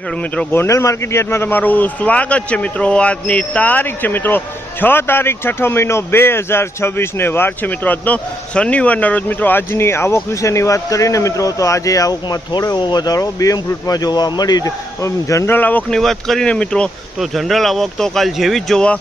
ખેડૂત મિત્રો ગોંડલ માર્કેટ યાર્ડમાં તમારું સ્વાગત છે મિત્રો। આજની તારીખ છે મિત્રો 6 તારીખ 6ઠો મહિનો 2026 ને વાર છે મિત્રો આજનો શનિવારના રોજ મિત્રો। આજની આવક વિશેની વાત કરીને મિત્રો તો આજે આવકમાં થોડો એવો વધારો બીએમ ફ્રૂટમાં જોવા મળી છે। જનરલ આવકની વાત કરીને મિત્રો તો જનરલ આવક તો કાલ જેવી જ જોવા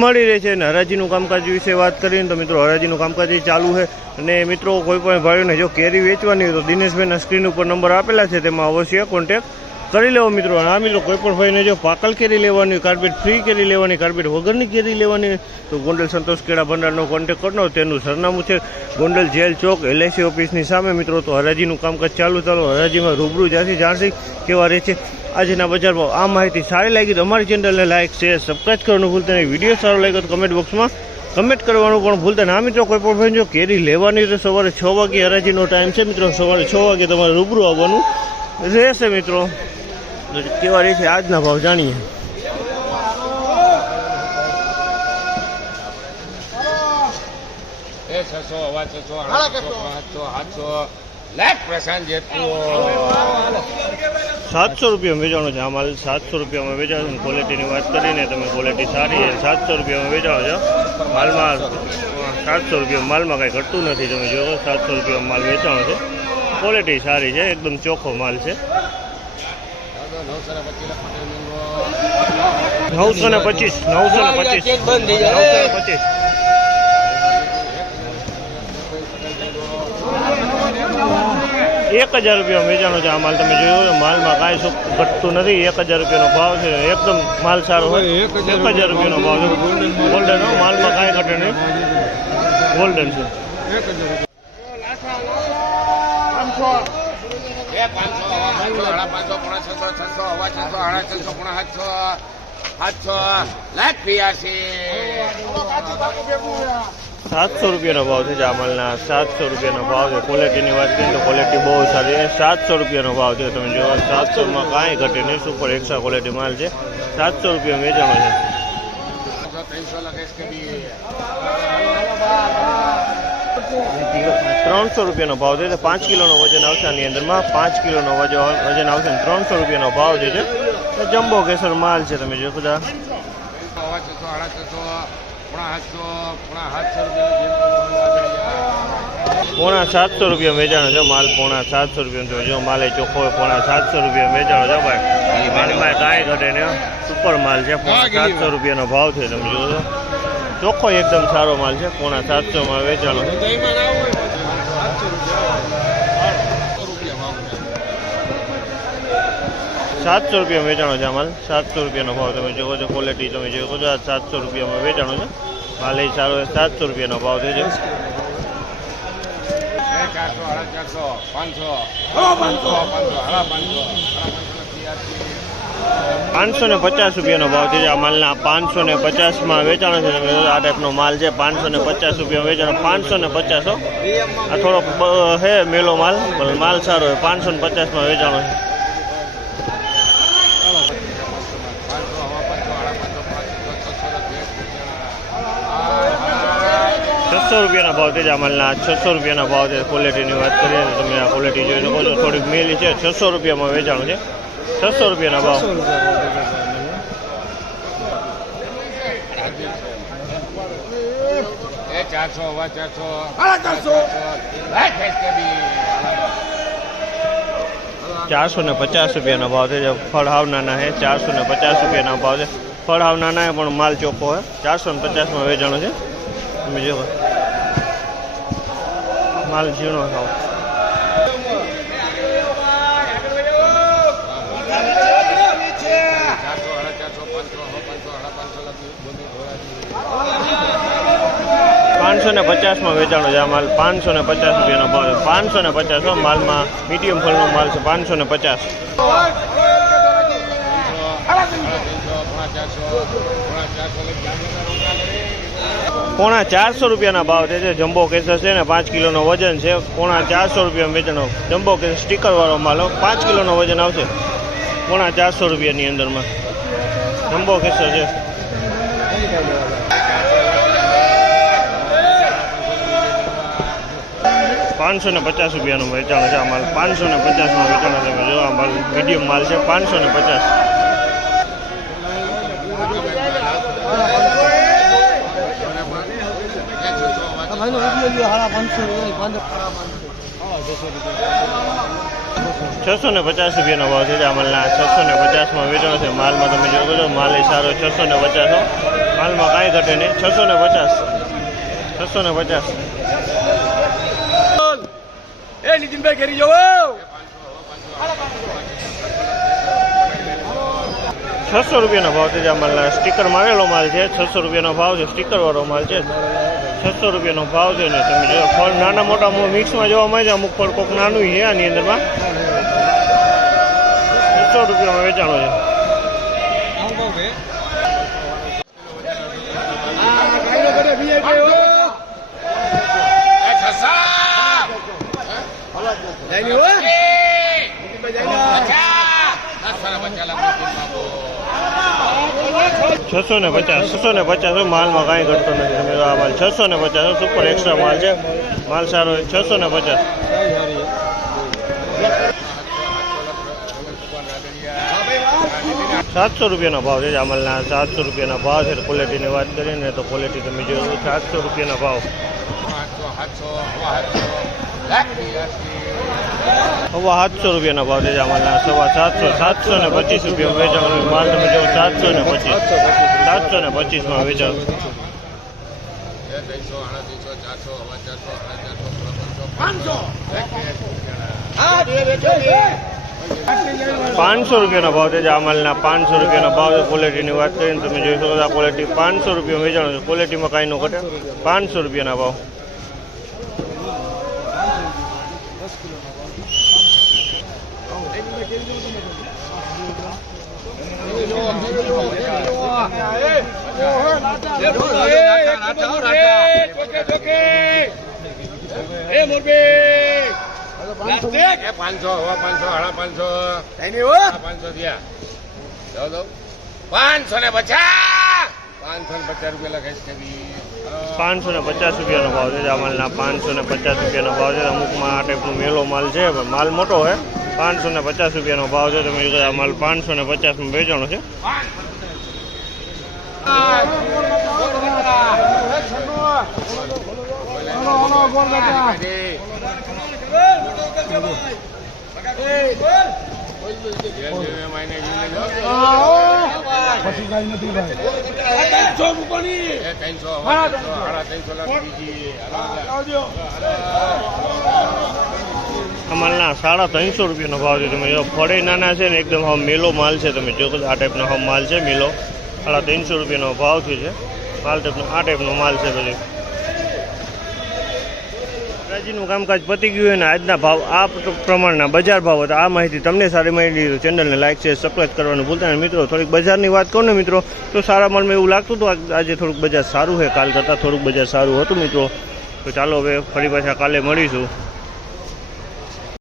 મળી રહી છે। અને હરાજીનું કામકાજ વિશે વાત કરીને તો મિત્રો હરાજીનું કામકાજ ચાલુ છે। અને મિત્રો કોઈ પણ ભાઈઓને જો કેરી વેચવાની હોય તો દિનેશભાઈના સ્ક્રીન ઉપર નંબર આપેલા છે તેમાં અવશ્ય કોન્ટેક્ટ કરી લેવો મિત્રો। આ મિત્રો કોઈ પણ ભાઈને જો પાકલ કેરી લેવાની, કાર્પેટ ફ્રી કેરી લેવાની, કાર્પેટ વગરની કેરી લેવાની તો ગોંડલ સંતોષ કેળા ભંડારનો કોન્ટેક્ટ કરનો। તેનું સરનામું છે ગોંડલ જેલ ચોક LIC ઓફિસની સામે મિત્રો। તો હરાજીનું કામકાજ ચાલુ હરાજીમાં રૂબરૂ જાણસી કેવા રહે છે આજના બજાર ભાવ। આ માહિતી સારી લાગી તો અમારી ચેનલને લાઇક શેર સબસ્ક્રાઈબ કરવાનું ભૂલતા નહીં। વિડીયો સારો લાગ્યો તો કમેન્ટ બોક્સમાં કમેન્ટ કરવાનું પણ ભૂલતા નહીં। આ મિત્રો કોઈ પણ ભાઈ જો કેરી લેવાની તો સવારે 6 વાગે હરાજીનો ટાઈમ છે મિત્રો। સવારે 6 વાગે તમારે રૂબરૂ આવવાનું રહેશે મિત્રો। કેવા રહે છે આજના ભાવ જાણીએ। ₹700 વેચાણો છે। આ માલ ₹700 વેચાણો છે। ક્વોલિટીની વાત કરીને તમે ક્વોલિટી સારી છે, ₹700 વેચાણો છે। માલમાં ₹700 માલમાં કાંઈ ઘટતું નથી। તમે જોવો ₹700 માલ વેચાણો છે। ક્વોલિટી સારી છે, એકદમ ચોખ્ખો માલ છે। 925 ₹1000 વેચાણો છે। આ માલ તમે જોયો માલમાં કાંઈ ઘટતું નથી। ₹1000 ભાવ છે, એકદમ માલ સારો હોય। ₹1000 ભાવ છે। ગોલ્ડન માલમાં કાંઈ ઘટે નહીં, ગોલ્ડન છે। 700 ભાવ છે। આ માલના ₹700 ભાવ છે। ક્વોલિટીની વાત કરીએ તો ક્વોલિટી બહુ સારી છે। ₹700 ભાવ છે। તમે જો 700માં કાંઈ ઘટે નહીં, સુપર એક્સ્ટ્રા ક્વોલિટી માલ છે। ₹700 વેચાણો છે। ₹300 ભાવ છે। 5 કિલોનો વજન આવશે આની અંદરમાં, 5 કિલોનો વજન આવશે। ₹300 ભાવ જે છે જમ્બો કેસર માલ છે। તમે જો બધા ₹750 વેચાણો છે માલ। ₹750 જો માલ એ ચોખ્ખો હોય। ₹750 વેચાણો છે ભાઈ। માલમાં કાંઈ ઘટે નહીં, સુપર માલ છે। ₹750 ભાવ છે। તમે જોજો ચોખ્ખો એકદમ સારો માલ છે। ₹750 વેચાણો છે। ₹700 વેચાણો છે આ માલ। ₹700 ભાવ તમે જોવો છો। ક્વોલિટી તમે જોવો છો। ₹700 વેચાણો છે માલ એ સારો। ₹700 ભાવ છે। 550 ભાવ છે આ માલના। 550માં વેચાણો છે। તમે આ ટાઈપનો માલ છે। 550 વેચાણો। 550 આ થોડોક હે મેલો માલ, માલ સારો હોય। 550માં વેચાણો છે। ₹600 ભાવ છે આ માલના। ₹600 ભાવ છે। ક્વોલિટીની વાત કરીએ તો તમે આ ક્વોલિટી જોઈ શકો છો, થોડીક મેલી છે। ₹600માં વેચાણો છે। ₹600 ભાવ। ₹450 ભાવ છે। ફળ હાવ નાના છે। ₹450 ભાવ છે। ફળ હાવ નાના પણ માલ ચોખ્ખો છે। 450માં વેચાણો છે। તમે જો માલ ઝીણો ખાવ। ₹550માં વેચાણો છે આ માલ। ₹550 ભાવ છે। 550 માલમાં મીડિયમ ફળનો માલ છે। 550 ₹450 ભાવ છે। જમ્બો કેસર છે ને 5 કિલોનો વજન છે। ₹450 વેચાણો જમ્બો કેસર સ્ટીકર વાળો માલ। 5 કિલોનો વજન આવશે। ₹450 અંદરમાં જમ્બો કેસર છે। 550 રૂપિયાનો વેચાણ છે આ માલ. 550માં વેચાણ તમે જો આ માલ મીડિયમ માલ છે 550. ₹650 રૂપિયાનો ભાવ છે આ માલના. 650માં વેચાણ છે માલમાં તમે જો છો માલ એ સારો 650. માલમાં કાંઈ ઘટે નહીં. 650. 650. નીતિનભાઈ ઘેરી જાઓ. 600 રૂપિયાનો ભાવ છે આ માલના. સ્ટીકર મારેલો માલ છે. 600 રૂપિયાનો ભાવ છે. સ્ટીકર વાળો માલ છે. 600 રૂપિયાનો ભાવ છે ને તમે જો ફળ નાના મોટા મિક્સમાં જોવા મળે છે. અમુક ફળ કોક નાનું છે આની અંદરમાં. 600 રૂપિયામાં વેચાણો છે. ₹650 માલમાં કાંઈ ઘટતો નથી. તમે આ માલ 650 સુપર એક્સ્ટ્રા માલ છે. માલ સારો 650. ₹700 ભાવ છે આ માલના. 700 રૂપિયાના ભાવ છે. ક્વોલિટીની વાત કરીએ ને તો ક્વોલિટી તમે જોયો 700 રૂપિયાના ભાવ. હવા 700 રૂપિયાના ભાવ છે આ માલના. 725 રૂપિયા વેચાણ માલ તમે જો 725. 725માં વેચાણ. 500 રૂપિયાનો ભાવ છે આ માલના. 500 રૂપિયાનો ભાવ છે. ક્વોલિટીની વાત કરીને તમે જોઈ શકો આ ક્વોલિટી 500 રૂપિયા વેચાણ છે. ક્વોલિટીમાં કાંઈ ન ઘટે. 500 રૂપિયાના ભાવ. ₹550 રૂપિયાનો ભાવ છે આ માલના. 550 રૂપિયાનો ભાવ છે. અમુકમાં આ ટાઈપનો મેલો માલ છે પણ માલ મોટો છે. 550 રૂપિયાનો ભાવ છે. તમે આ માલ 550માં વેચાણો છે. અમાલના 350 રૂપિયાનો ભાવ છે. તમે જો ફળે નાના છે ને એકદમ હા મેલો માલ છે. તમે જો આ ટાઈપનો હા માલ છે મેલો. 350 રૂપિયાનો ભાવ થયો છે. માલ ટાઈપનો આ ટાઈપનો માલ છે. બધું હરાજીનું કામકાજ પતી ગયું હોય ને આજના ભાવ આ પ્રમાણના બજાર ભાવ હતા. આ માહિતી તમને સારી મળી તો ચેનલને લાઈક છે સબસ્ક્રાઈબ કરવાનું ભૂલતા નહીં. મિત્રો થોડીક બજારની વાત કરું ને મિત્રો તો સારા માલમાં એવું લાગતું હતું આજે થોડુંક બજાર સારું છે. કાલ કરતાં થોડુંક બજાર સારું હતું મિત્રો. તો ચાલો હવે ફરી પાછા કાલે મળીશું.